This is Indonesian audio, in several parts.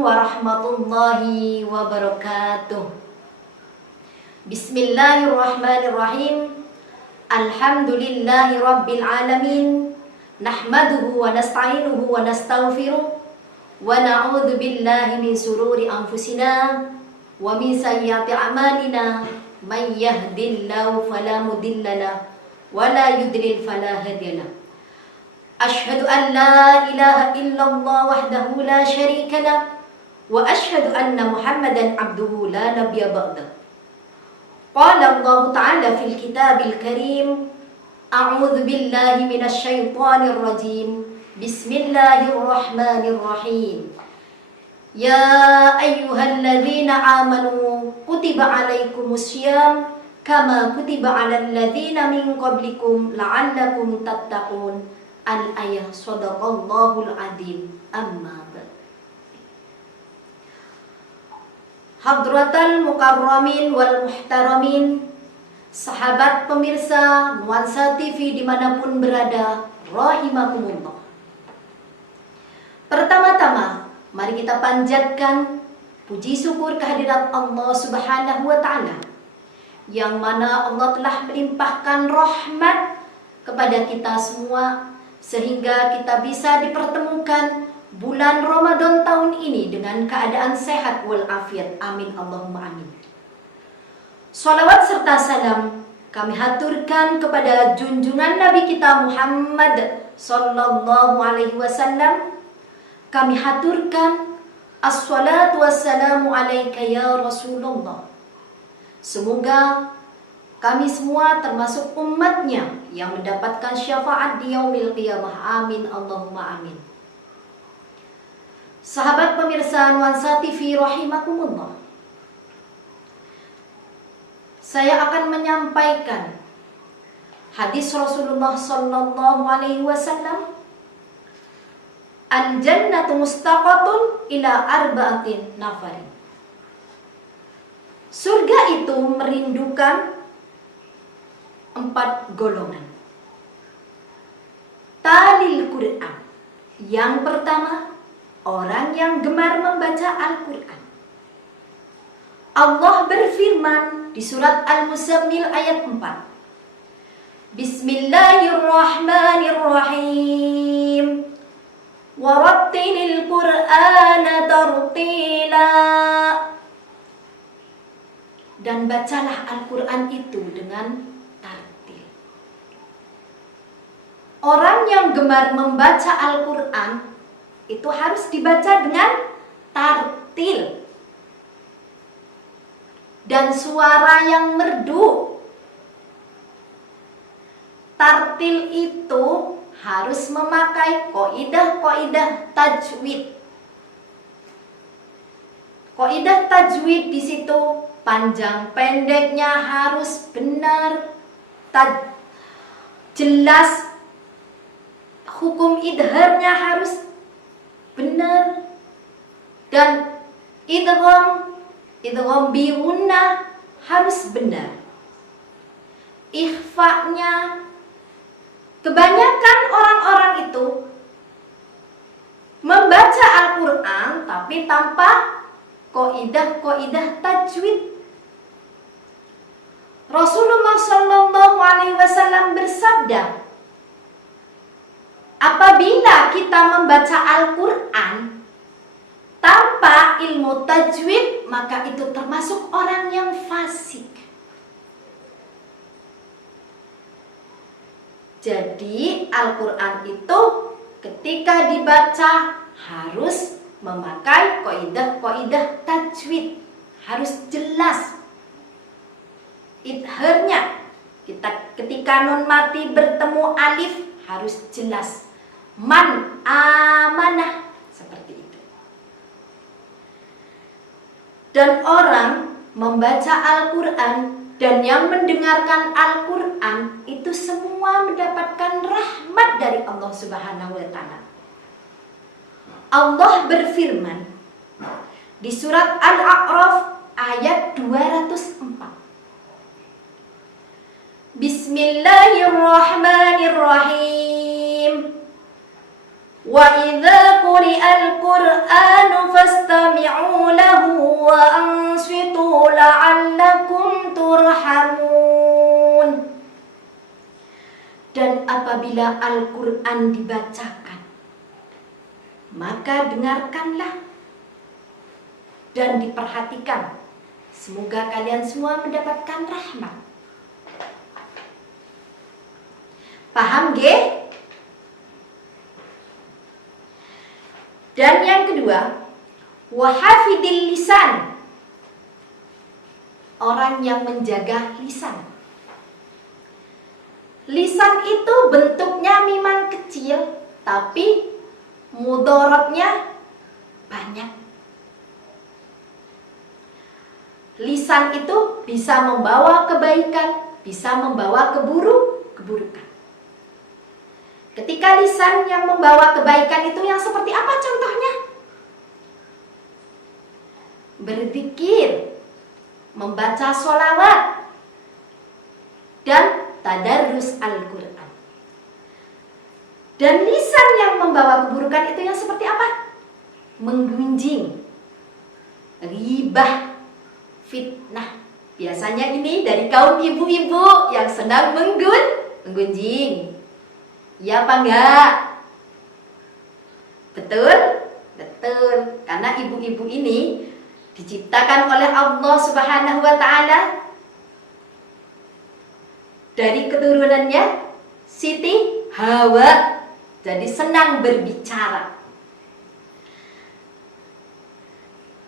warahmatullahi wabarakatuh. Bismillahirrahmanirrahim. Alhamdulillahi rabbil alamin. Nahmaduhu wa nasta'inuhu wa nastaghfiruh. Wa na'udzu billahi min sururi anfusina wa min sayyiati a'malina. May yahdihillahu fala mudilla lahu wa la yudlil fala hadiya lahu. Asyhadu an la ilaha illallah wahdahu la syarika lah wa asyhadu anna Muhammadan abduhu la nabiyya ba'dah. Qala Allah Ta'ala fil kitabil karim, a'udzu billahi minasy syaithanir rajim. Bismillahirrahmanirrahim. Ya ayyuhalladzina amanu kutiba alaikumus syiyam kama kutiba alal ladzina min qablikum la'allakum tattaqun. Al-ayah sadaqallahul adzim. Amma ba'd. Hadratal mukarramin wal muhtaramin, sahabat pemirsa Nuansa TV dimanapun berada, rahimakumullah. Pertama-tama, mari kita panjatkan puji syukur kehadirat Allah Subhanahu wa Ta'ala, yang mana Allah telah melimpahkan rahmat kepada kita semua sehingga kita bisa dipertemukan bulan Ramadan tahun ini dengan keadaan sehat walafiat. Amin Allahumma amin. Salawat serta salam kami haturkan kepada junjungan Nabi kita Muhammad sallallahu alaihi wasallam. Kami haturkan assalatu wassalamu alaika ya Rasulullah. Semoga kami semua termasuk umatnya yang mendapatkan syafaat di yaumil qiyamah. Amin Allahumma amin. Sahabat pemirsa Nuansa TV rahimakumullah, saya akan menyampaikan hadis Rasulullah sallallahu alaihi wasallam, al-jannatu mustaqatun ila arba'atin nafarin. Surga itu merindukan 4 golongan. Talil Quran. Yang pertama, orang yang gemar membaca Al-Quran. Allah berfirman di surat Al-Muzammil ayat 4. Bismillahirrahmanirrahim. Warattilil Qur'ana tartila. Dan bacalah Al-Quran itu dengan tartil. Orang yang gemar membaca Al-Quran itu harus dibaca dengan tartil dan suara yang merdu. Tartil itu harus memakai kaidah-kaidah tajwid. Kaidah tajwid di situ panjang pendeknya harus benar, jelas, hukum idharnya harus benar, dan idgham bi gunnah harus benar. Ikhfa'nya, kebanyakan orang-orang itu membaca Al-Quran tapi tanpa kaidah-kaidah tajwid. Rasulullah sallallahu alaihi wasallam bersabda, apabila kita membaca Al-Quran tanpa ilmu tajwid, maka itu termasuk orang yang fasik. Jadi Al-Quran itu ketika dibaca harus memakai kaidah-kaidah tajwid, harus jelas idharnya. Ketika nun mati bertemu alif harus jelas. Man amanah, seperti itu. Dan orang membaca Al-Quran dan yang mendengarkan Al-Quran itu semua mendapatkan rahmat dari Allah Subhanahu wa Ta'ala. Allah berfirman di surat Al-A'raf ayat 204. Bismillahirrahmanirrahim. Wa idza quri'al qur'anu fastami'u lahu wa ansitu la'allakum turhamun. Dan apabila Al-Quran dibacakan, maka dengarkanlah dan diperhatikan. Semoga kalian semua mendapatkan rahmat. Paham, ge? Dan yang kedua, wahafidil lisan. Orang yang menjaga lisan. Lisan itu bentuknya memang kecil, tapi mudaratnya banyak. Lisan itu bisa membawa kebaikan, bisa membawa keburukan. Ketika lisan yang membawa kebaikan itu yang seperti apa contohnya? Berzikir, membaca sholawat, dan tadarrus Al-Quran. Dan lisan yang membawa keburukan itu yang seperti apa? Menggunjing, ribah, fitnah. Biasanya ini dari kaum ibu-ibu yang sedang menggunjing. Ya apa enggak? Betul? Betul. Karena ibu-ibu ini diciptakan oleh Allah Subhanahu wa Ta'ala dari keturunannya Siti Hawa. Jadi senang berbicara.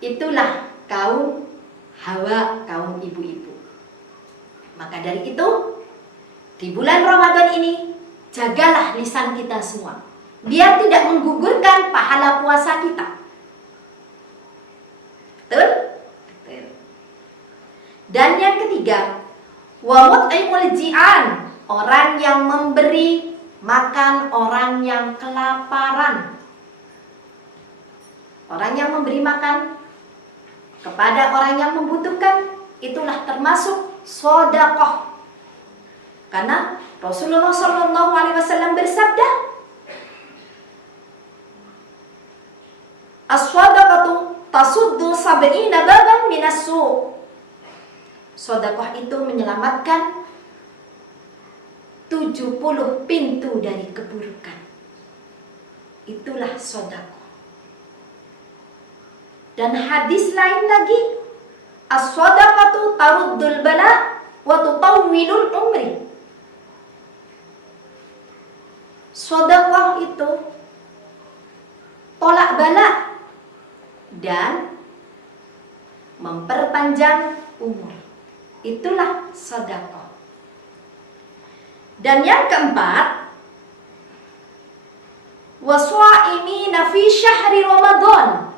Itulah kaum Hawa, kaum ibu-ibu. Maka dari itu, di bulan Ramadan ini, jagalah lisan kita semua, biar tidak menggugurkan pahala puasa kita. Betul? Betul. Dan yang ketiga, wa mut'imul ji'an, orang yang memberi makan orang yang kelaparan. Orang yang memberi makan kepada orang yang membutuhkan, itulah termasuk sedekah. Karena Rasulullah SAW bersabda, as-shadaqatu tasuddu sab'ina baban minas su'. Sedekah itu menyelamatkan 70 pintu dari keburukan. Itulah sedekah. Dan hadis lain lagi, as-shadaqatu taruddul bala wa tutawwilul umri. Sedekah itu tolak bala dan memperpanjang umur. Itulah sedekah. Dan yang keempat, waswa'imina fi syahri Ramadan,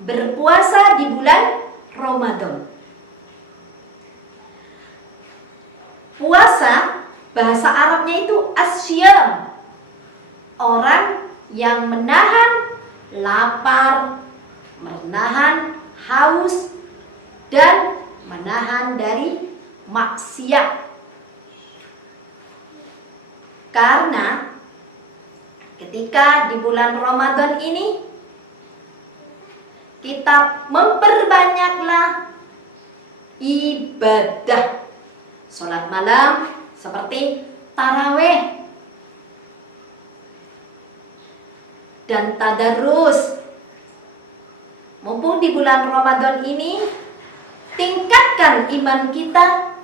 berpuasa di bulan Ramadan. Puasa bahasa Arabnya itu asyam. Orang yang menahan lapar, menahan haus, dan menahan dari maksiat. Karena ketika di bulan Ramadan ini kita memperbanyaklah ibadah. Sholat malam seperti taraweh dan tadarus. Mumpung di bulan Ramadan ini, tingkatkan iman kita,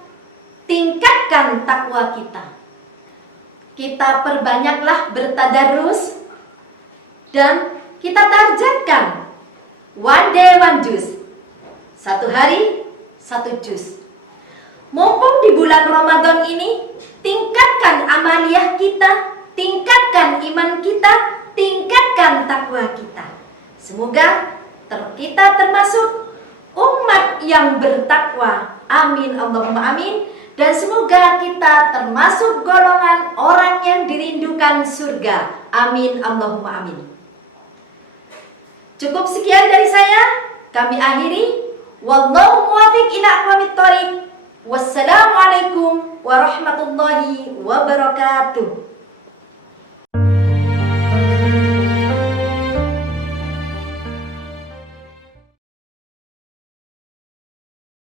tingkatkan takwa kita. Kita perbanyaklah bertadarus dan kita targetkan one day one juz. Satu hari satu juz. Mumpung di bulan Ramadan ini, tingkatkan amaliyah kita, tingkatkan iman kita, tingkatkan takwa kita. Semoga kita termasuk umat yang bertakwa. Amin Allahumma amin. Dan semoga kita termasuk golongan orang yang dirindukan surga. Amin Allahumma amin. Cukup sekian dari saya. Kami akhiri. Wallahu muwaffiq ila aqwamit thoriq. Wassalamualaikum warahmatullahi wabarakatuh.